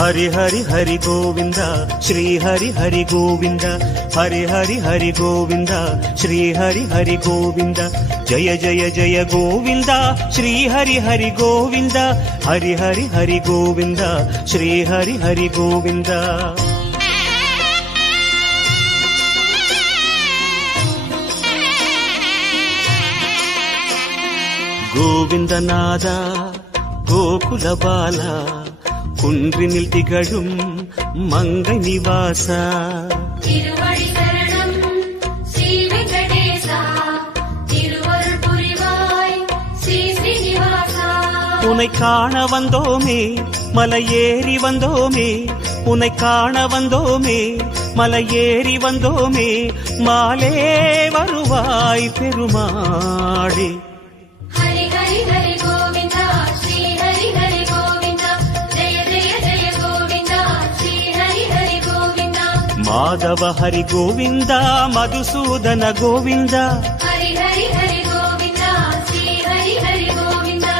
हरि हरि हरि गोविंद श्री हरि हरि गोविंद हरि हरि हरि गोविंद श्री हरि हरि गोविंद जय जय जय गोविंद श्री हरि हरि गोविंद हरि हरि हरि गोविंद श्री हरि हरि गोविंद गोविंदनाद गोकुल बाला குன்றினில் திகழும் மங்கை நிவாசா திருவடி சரணம் ஸ்ரீ வெங்கடேசா திருவருள் புரிவாய் ஸ்ரீ ஸ்ரீனிவாசா உன்னை காண வந்தோமே மலையேறி வந்தோமே உன்னை காண வந்தோமே மலையேறி வந்தோமே மாலே வருவாய் பெருமாளே ஹரி ஹரி ஹரி கோவிந்தா ஸ்ரீ ஹரி ஹரி கோவிந்தா ஜெய ஜெய ஜெய கோவிந்தா ஸ்ரீ ஹரி ஹரி கோவிந்தா மாதவ ஹரி கோவிந்தா மதுசூதன கோவிந்தா ஹரி ஹரி ஹரி கோவிந்தா ஸ்ரீ ஹரி ஹரி கோவிந்தா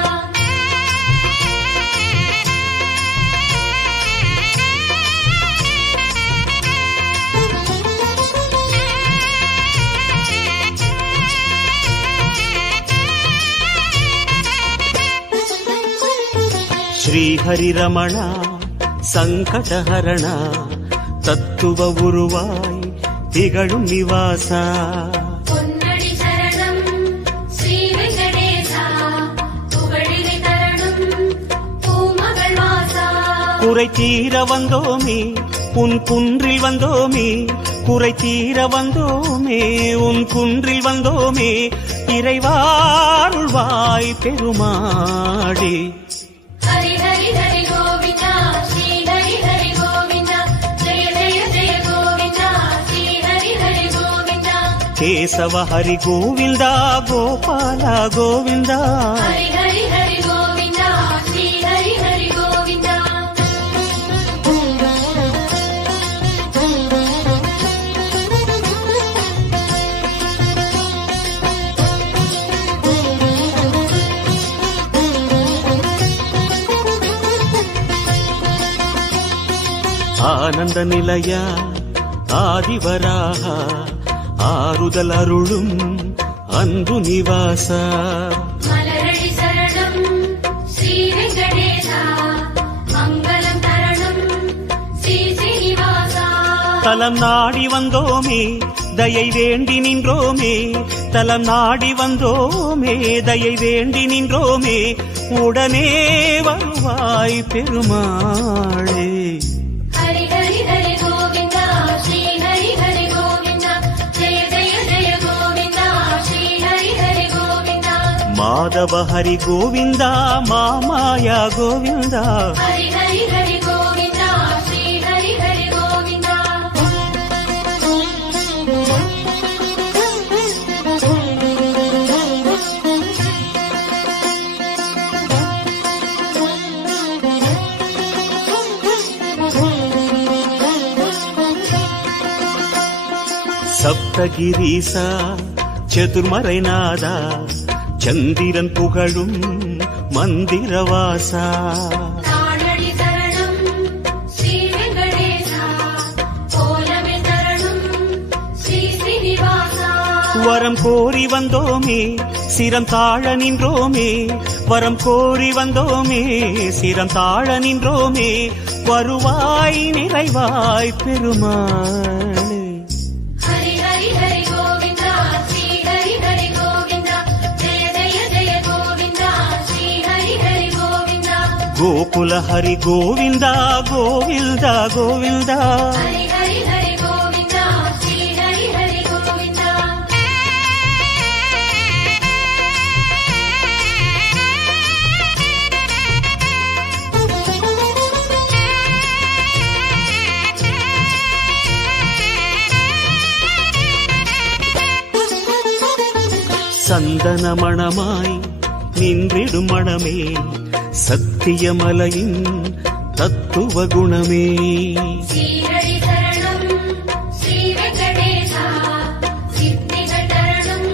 ஸ்ரீ ஹரி ரமணா சங்கடஹரணா தத்துவ உருவாய் திகழும் நிவாசா பொன்னடி சரணம் ஸ்ரீ வெங்கடேசா புகழினை தரணும் பூமகள் வாசா குறை தீர வந்தோமே உன் குன்றில் வந்தோமே குறை தீர வந்தோமே உன் குன்றில் வந்தோமே இறைவாருள்வாய் பெருமாளே ஹரி ஹரி ஹரி கோவிந்தா ஸ்ரீ ஹரி ஹரி கோவிந்தா ஜெய ஜெய ஜெய கோவிந்தா ஸ்ரீ ஹரி ஹரி கோவிந்தா கேசவ ஹரி கோவிந்தா கோபால கோவிந்தா ஹரி ஹரி ஹரி கோவிந்தா ஸ்ரீ ஹரி ஹரி கோவிந்தா ஆனந்த நிலையா ஆதிவராக ஆறுதல் அருளும் அன்பு நிவாசா மலரடி சரணம் ஸ்ரீ வெங்கடேசா மங்களம் தரணும் ஸ்ரீ ஸ்ரீனிவாசா தலம் நாடி வந்தோமே தயை வேண்டி நின்றோமே தலம் நாடி வந்தோமே தயை வேண்டி நின்றோமே உடனே வருவாய் பெருமாளே ஹரி ஹரி ஹரி கோவிந்தா ஸ்ரீ ஹரி ஹரி கோவிந்தா ஜெய ஜெய ஜெய கோவிந்தா ஸ்ரீ ஹரி ஹரி கோவிந்தா மாதவ ஹரி கோவிந்தா மாமாயா கோவிந்தா ஹரி ஹரி ஹரி கோவிந்தா ஸ்ரீ ஹரி ஹரி கோவிந்தா சப்தகிரீசா சதுர்மறைநாதா சந்திரன் புகழும் மந்திரவாசா தாளடி சரணம் ஸ்ரீ வெங்கடேசா கோலமே தரணும் ஸ்ரீ ஸ்ரீனிவாசா வரம் கோரி வந்தோமே சிரம் தாழ நின்றோமே வரம் கோரி வந்தோமே சிரம் தாழ நின்றோமே வருவாய் நிறைவாய் பெருமாளே ஹரி ஹரி ஹரி கோவிந்தா ஸ்ரீ ஹரி ஹரி கோவிந்தா ஜெய ஜெய ஜெய கோவிந்தா ஸ்ரீ ஹரி ஹரி கோவிந்தா கோகுல ஹரி கோவிந்தா கோவிந்தா கோவிந்தா ஹரி ஹரி ஹரி கோவிந்தா ஸ்ரீ ஹரி ஹரி கோவிந்தா சந்தன மணமாய் நின்றிடும் மணமே சத்தியமலையின் தத்துவ குணமே ஸ்ரீஹரி